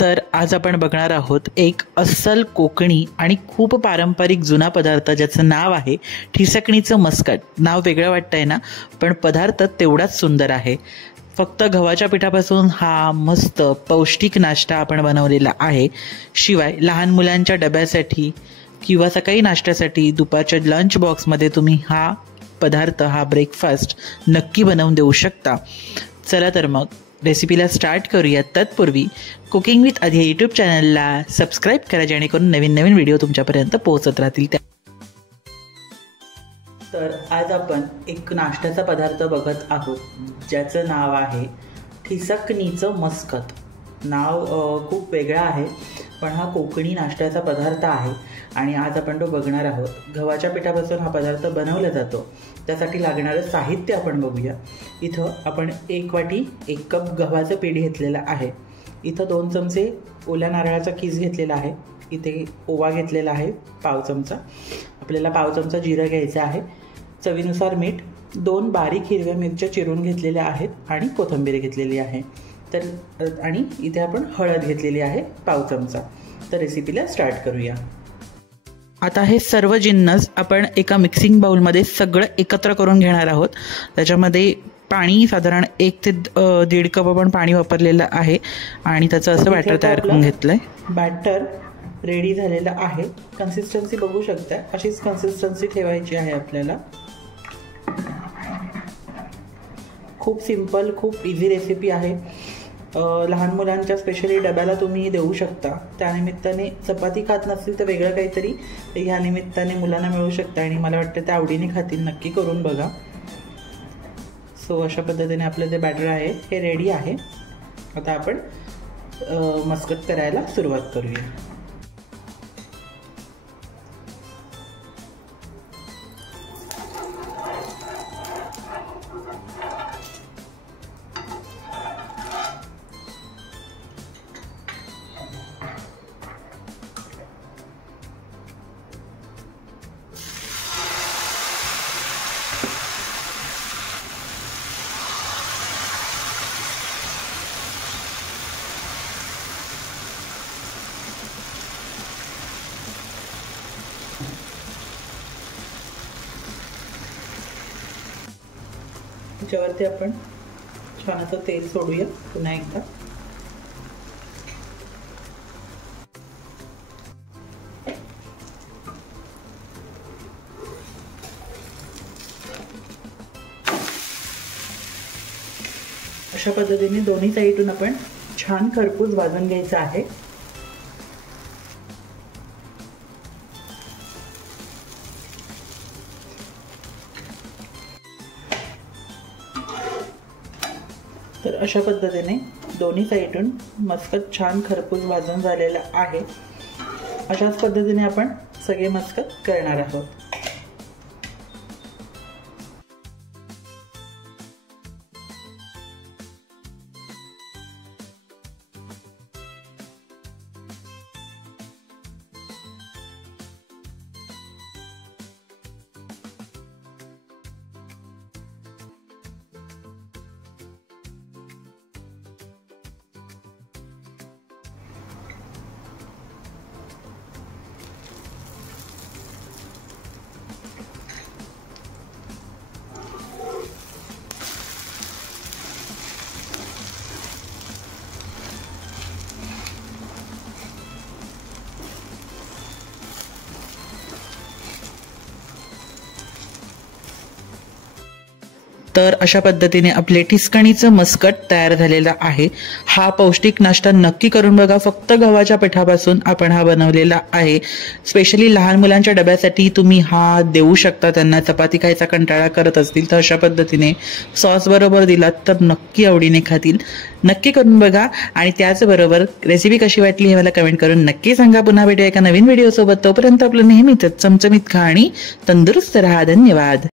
तर आज आपण बघणार आहोत एक अस्सल कोकणी आणि खूप पारंपरिक जुना पदार्थ ज्याचं नाव आहे ठिसकणीचं मस्कट। नाव वेगळं वाटतंय ना, पण पदार्थ तेवढाच सुंदर आहे। फक्त गव्हाच्या पिठापासून हा मस्त पौष्टिक नाश्ता आपण बनवलेला आहे। शिवाय लहान मुलांच्या डब्यासाठी किंवा सकाळी नाश्त्यासाठी दुपारच्या लंच बॉक्समध्ये तुम्ही हा पदार्थ हा ब्रेकफास्ट नक्की बनवून देऊ शकता। चला तर मग रेसिपीला स्टार्ट करूया। तत्पूर्वी कुकिंग विथ आधी यूट्यूब चॅनलला सबस्क्राईब करा जेणेकरून नवीन नवीन व्हिडिओ तुमच्यापर्यंत पोहोचत राहतील। तर आज आपण एक नाश्त्याचा पदार्थ बघत आहोत ज्याचं नाव आहे ठिसकणीचं मस्कट। नाव खूप वेगळं आहे, पण हा कोकणी नाश्त्याचा पदार्थ आहे आणि आज आपण तो बघणार आहोत। गव्हाच्या पिठापासून हा पदार्थ बनवला जातो, त्यासाठी लागणारं साहित्य आपण बघूया। इथं आपण 1 वाटी 1 कप गव्हाचं पीठ घेतलेलं आहे। इथं 2 चमचे ओल्या नारळाचा कीस घेतलेला आहे। इथे ओवा घेतलेला आहे पाव चमचा। आपल्याला पाव चमचा जिरं घ्यायचं आहे। चवीनुसार मीठ, 2 बारीक हिरव्या मिरच्या चिरून घेतलेल्या आहेत आणि कोथिंबीर घेतलेली आहे। तर आणि इथे आपण हळद घेतलेली आहे पाव चमचा। तर रेसिपीला स्टार्ट करूया। आता हे सर्व जिन्नस आपण एका मिक्सिंग बाउलमध्ये सगळं एकत्र करून घेणार आहोत। त्याच्यामध्ये पाणी साधारण 1 ते 1.5 कप आपण पाणी वापरलेलं आहे आणि त्याचं असं बॅटर तयार करून घेतलंय। बॅटर रेडी झालेलं आहे। कन्सिस्टन्सी बघू शकता, अशीच कन्सिस्टन्सी ठेवायची आहे आपल्याला। खूप सिंपल, खूप इझी रेसिपी आहे। लहान मुलांच्या स्पेशली डब्याला तुम्ही देऊ शकता। त्यानिमित्ताने चपाती खात नसतील तर वेगळं काहीतरी या निमित्ताने मुलांना मिळू शकतं आणि मला वाटतं त्या आवडीने खातील। नक्की करून बघा। सो अशा पद्धतीने आपलं जे बॅटर आहे हे रेडी आहे। आता आपण मस्कट करायला सुरुवात करूया। त्याच्यावरती आपण छान असं तेल सोडूया पुन्हा एकदा। अशा पद्धतीने दोन्ही साईडून आपण छान खरपूस भाजून घ्यायचं आहे। तर अशा पद्धतीने दोन्ही साईडून मस्कट छान खरपूस भाजून झालेला आहे। अशाच पद्धतीने आपण सगळे मस्कट करणार आहोत। तर अशा पद्धतीने आपले ठिसकणीचं मस्कट तयार झालेलं आहे। हा पौष्टिक नाश्ता नक्की करून बघा। फक्त गव्हाच्या पिठापासून आपण हा बनवलेला आहे। स्पेशली लहान मुलांच्या डब्यासाठी तुम्ही हा देऊ शकता। त्यांना चपाती खायचा कंटाळा करत असतील तर अशा पद्धतीने सॉस बरोबर दिलात तर नक्की आवडीने खातील। नक्की करून बघा आणि त्याचबरोबर रेसिपी कशी वाटली हे मला कमेंट करून नक्की सांगा। पुन्हा भेटूया एका नवीन व्हिडिओ सोबत। तोपर्यंत आपलं नेहमीच चमचमीत खा आणि तंदुरुस्त राहा। धन्यवाद।